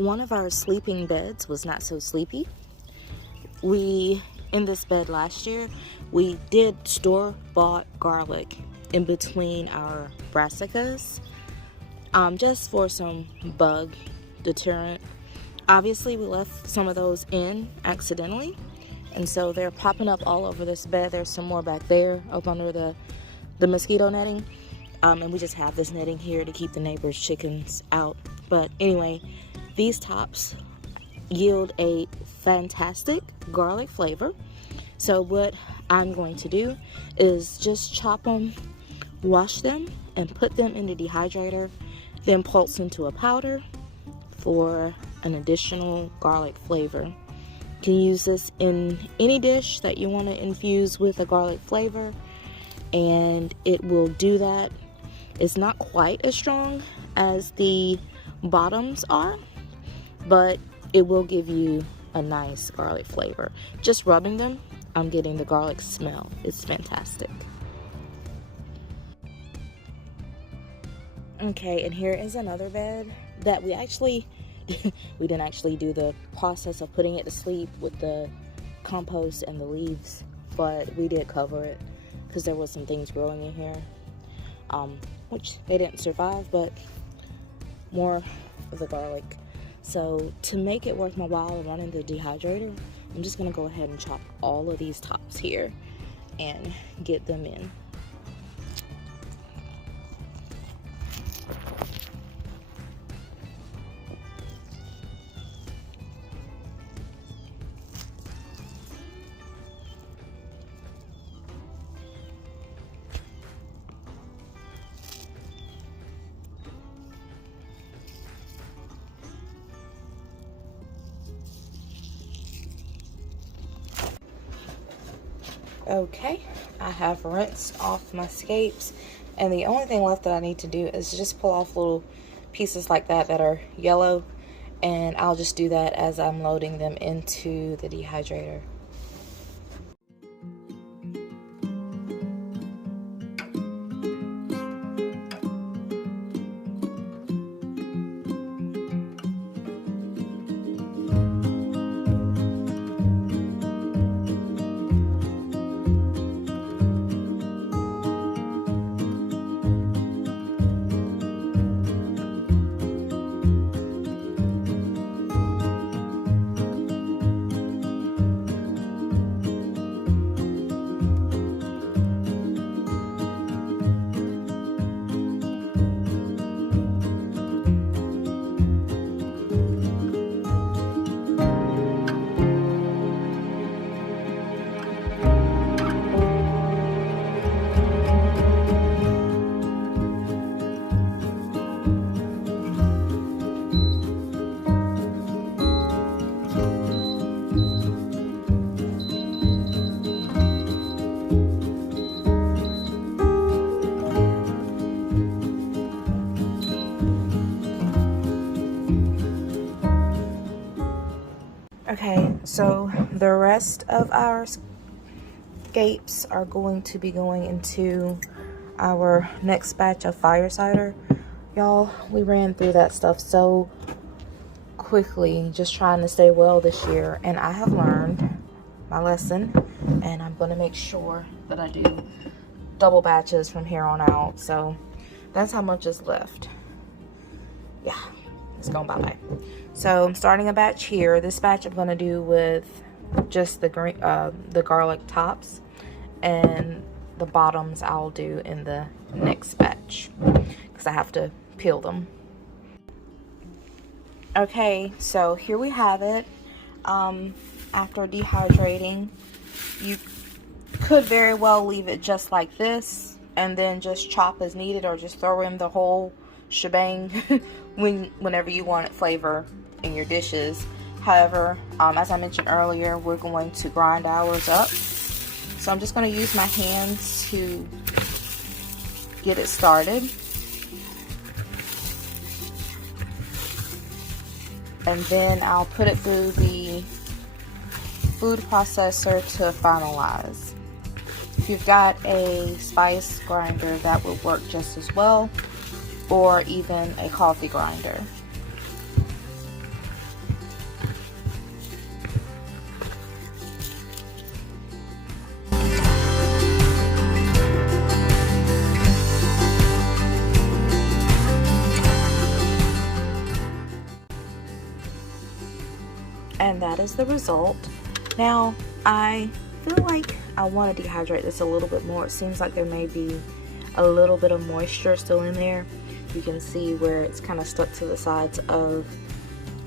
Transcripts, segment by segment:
one of our sleeping beds was not so sleepy. In this bed last year, we did store-bought garlic in between our brassicas, just for some bug deterrent. Obviously, we left some of those in accidentally, and so they're popping up all over this bed. There's some more back there up under the mosquito netting, and we just have this netting here to keep the neighbors' chickens out. But anyway, these tops yield a fantastic garlic flavor. So what I'm going to do is just chop them, wash them, and put them in the dehydrator, then pulse into a powder for an additional garlic flavor. You can use this in any dish that you want to infuse with a garlic flavor, and it will do that. It's not quite as strong as the bottoms are, but it will give you a nice garlic flavor. Just rubbing them, I'm getting the garlic smell. It's fantastic. Okay, and here is another bed that we didn't actually do the process of putting it to sleep with the compost and the leaves, but we did cover it because there was some things growing in here, which they didn't survive, but more of the garlic. So to make it worth my while running the dehydrator, I'm just gonna go ahead and chop all of these tops here and get them in. Okay, I have rinsed off my scapes, and the only thing left that I need to do is just pull off little pieces like that are yellow, and I'll just do that as I'm loading them into the dehydrator. Okay, so the rest of our scapes are going to be going into our next batch of fire cider. Y'all, we ran through that stuff so quickly, just trying to stay well this year, and I have learned my lesson, and I'm going to make sure that I do double batches from here on out. So that's how much is left. Yeah, it's going bye-bye. So I'm starting a batch here. This batch I'm going to do with just the garlic tops, and the bottoms I'll do in the next batch because I have to peel them. Okay, so here we have it. After dehydrating, you could very well leave it just like this and then just chop as needed, or just throw in the whole shebang whenever you want flavor in your dishes. However, as I mentioned earlier, we're going to grind ours up. So I'm just going to use my hands to get it started. And then I'll put it through the food processor to finalize. If you've got a spice grinder, that would work just as well, or even a coffee grinder. And that is the result. Now, I feel like I want to dehydrate this a little bit more. It seems like there may be a little bit of moisture still in there. You can see where it's kind of stuck to the sides of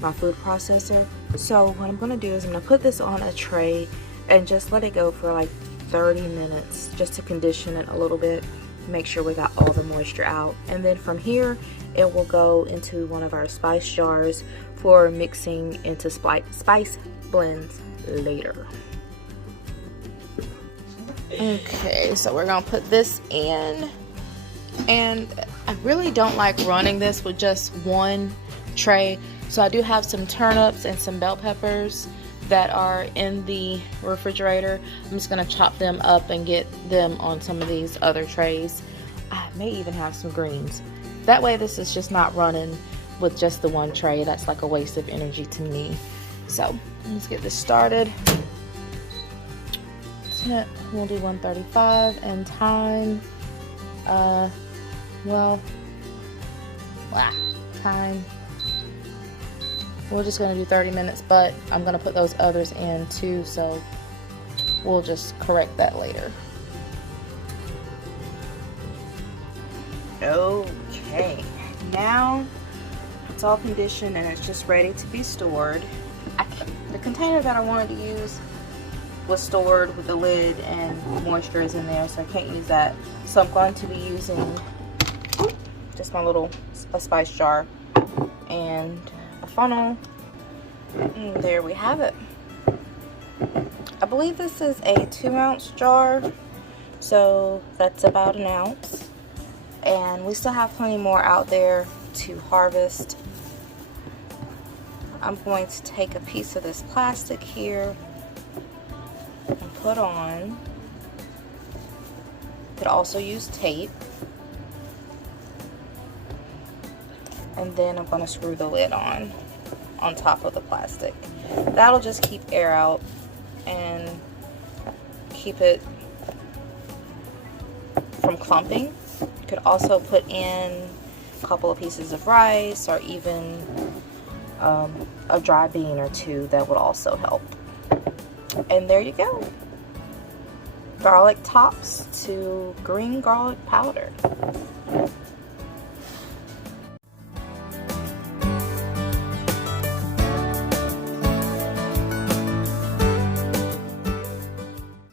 my food processor. So what I'm going to do is I'm going to put this on a tray and just let it go for like 30 minutes just to condition it a little bit, make sure we got all the moisture out. And then from here it will go into one of our spice jars for mixing into spice blends later. Okay, so we're gonna put this in, and I really don't like running this with just one tray, so I do have some turnips and some bell peppers that are in the refrigerator. I'm just gonna chop them up and get them on some of these other trays. I may even have some greens. That way this is just not running with just the one tray. That's like a waste of energy to me. So let's get this started. We'll do 135 and time, time. We're just gonna do 30 minutes, but I'm gonna put those others in too, so we'll just correct that later. Okay, now it's all conditioned and it's just ready to be stored. The container that I wanted to use was stored with the lid and moisture is in there, so I can't use that. So I'm going to be using just my little spice jar and a funnel. And there we have it. I believe this is a 2-ounce jar, so that's about 1 ounce. And we still have plenty more out there to harvest. I'm going to take a piece of this plastic here and put on. You could also use tape. And then I'm going to screw the lid on top of the plastic. That'll just keep air out and keep it from clumping. You could also put in a couple of pieces of rice or even a dry bean or two. That would also help. And there you go. Garlic tops to green garlic powder.